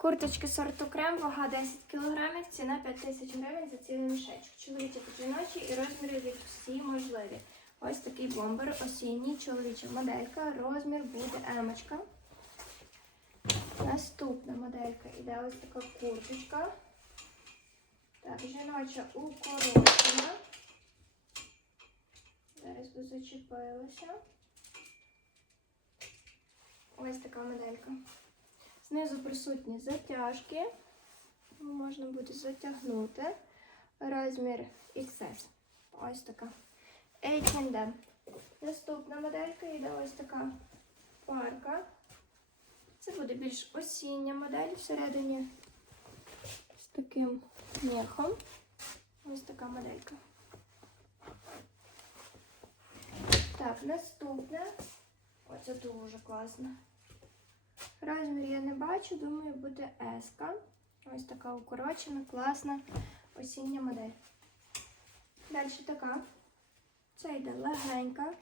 Курточки сорту крем, вага 10 кг, ціна 5 тисяч гривень за цілий мішечок. Чоловічі та жіночі і розміри від всі можливі. Ось такий бомбер, осінній, чоловіча моделька, розмір буде емочка. Наступна моделька іде ось така курточка. Так, жіноча укорочена. Зараз би зачепилася. Ось така моделька. Знизу присутні затяжки. Можна буде затягнути. Розмір XS. Ось така. H&M. Наступна моделька йде ось така парка. Це буде більш осіння модель всередині з таким мехом. Ось така моделька. Так, наступне. Оце дуже класно. Розмір я не бачу, думаю, буде S. Ось така укорочена, класна осіння модель. Далі така. Це йде легенька.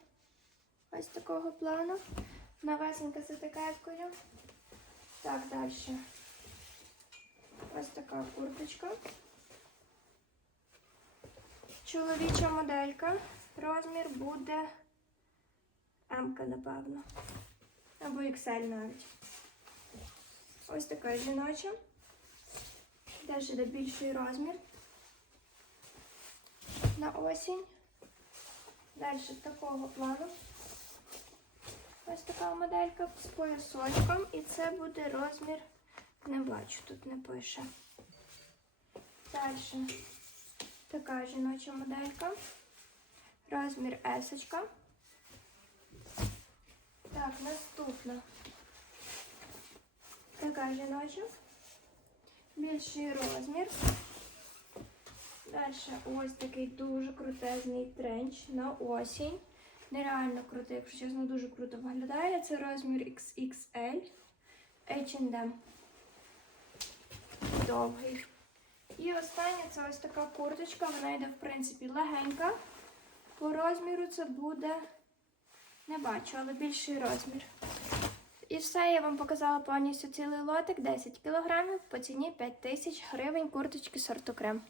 Ось такого плану. Новесенька з етикеткою. Так, далі. Ось така курточка. Чоловіча моделька. Розмір буде М, напевно. Або XL навіть. Ось така жіноча. Теж йде більший розмір. На осінь. Далі такого плану. Ось така моделька з поясочком. І це буде розмір. Не бачу, тут не пише. Далі така жіноча моделька. Розмір S. Так, наступна. Така жіноча. Більший розмір. Далі ось такий дуже крутезний тренч на осінь. Нереально крутий, якщо чесно, дуже круто виглядає. Це розмір XXL H&M. Довгий. І останнє це ось така курточка. Вона йде, в принципі, легенька. По розміру це буде, не бачу, але більший розмір. І все, я вам показала повністю цілий лотик 10 кг по ціні 5 тисяч гривень курточки сорту крем.